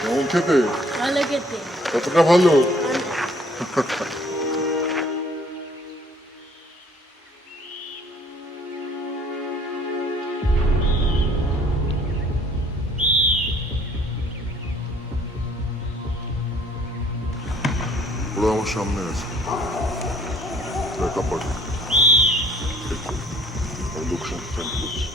কেমন খেতে? ভালো খেতে। কতটা ভালো? ওরা আমার সামনে আছে, কাপড় লোক সংখ্যা করছে।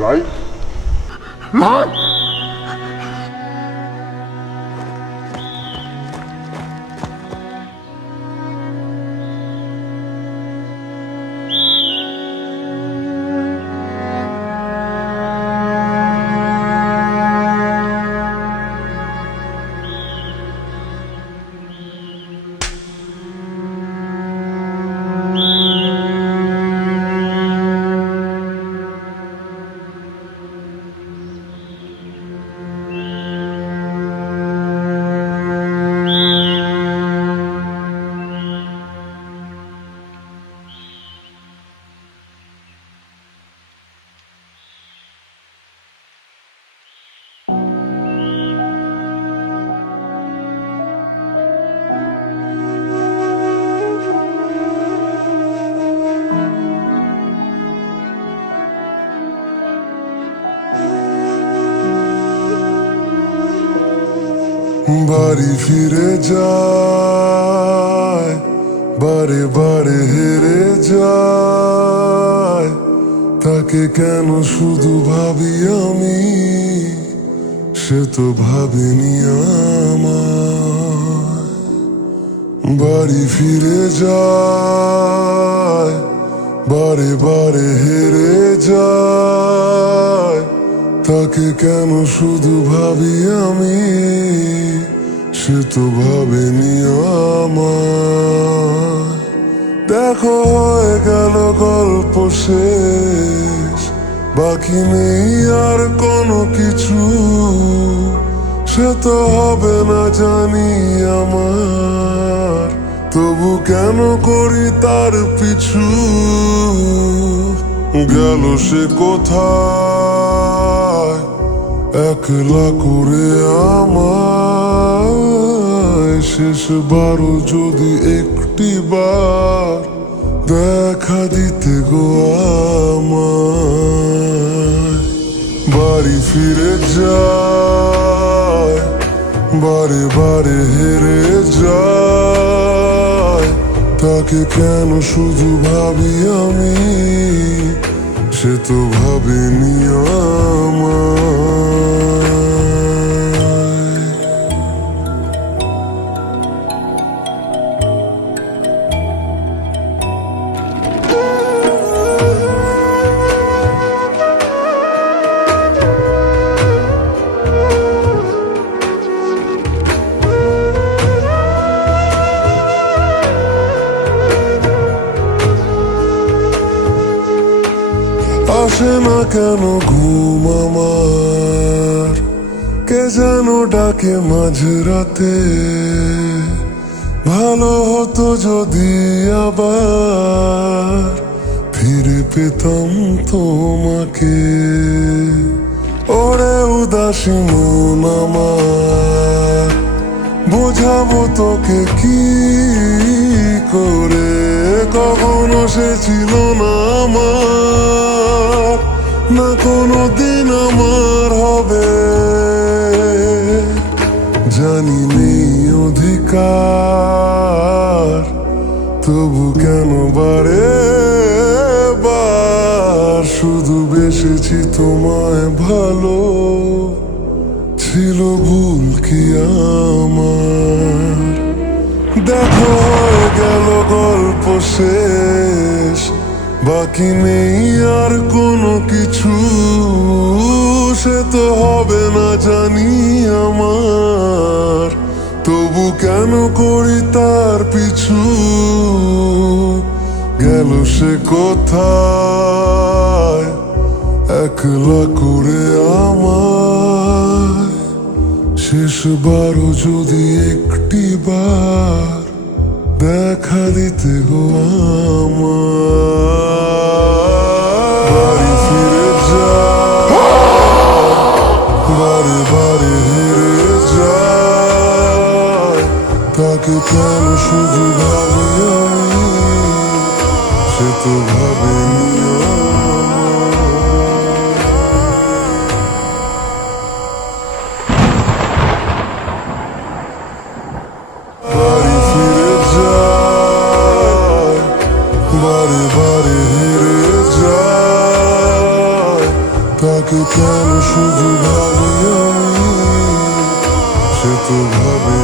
রাই বাড়ি ফিরে যায়, বারে বারে হেরে যায়, তাকে কেন শুধু ভাবি আমি, সে তো ভাবেনি আমায়। বাড়ি ফিরে যায়, বারে বারে হেরে যায়, তাকে কেন শুধু ভাবি আমি, সে তো ভাবেনি আমায়। দেখো হয়ে গেল গল্প শেষ, বাকি নেই আর কোনো কিছু, সে তো হবে না জানি আমার, তবু কেন করি তার পিছু। গেল সে কোথায় একলা করে আমায়, শেষবারও যদি একটি বার দেখা দিতে গো আমায়। বাড়ি ফিরে যায়, বারে বারে হেরে যায়, তাকে কেন শুধু ভাবি আমি, সে তো ভাবেনি আমায়। আসে না কেন ঘুম আমার, কে যেন ডাকে মাঝরাতে, ভালো হতো যদি আবার ফিরে পেতাম তোমাকে। ওরে উদাসী মন আমার, বোঝাবো তোকে কি করে, কখনো সে ছিল না আমার, না কোনো দিন আমার হবে। জানি নেই অধিকার, তবু কেন বারে বার শুধু বেসেছি তোমায় ভালো, ছিল ভুল কি আমার। দেখো হয়ে গেল গল্প শেষ, বাকি নেই আর কোনো কিছু, সে তো হবে না জানি আমার। তবু কেন করি তার পিছু, গেল সে কোথায় একলা করে আমায়। শেষবারও যদি একটি বার দেখা দিতে গো আমার। বাড়ি ফিরে যায়, বারে বারে হেরে যায়। তাকে কেন শুধু ভাবে আমি, সে তো ভাবেনি বাড়ি ফিরে যায়, বারে বারে হেরে যায়। তাকে কেন শুধু ভাবে আমি, সে তো ভাবে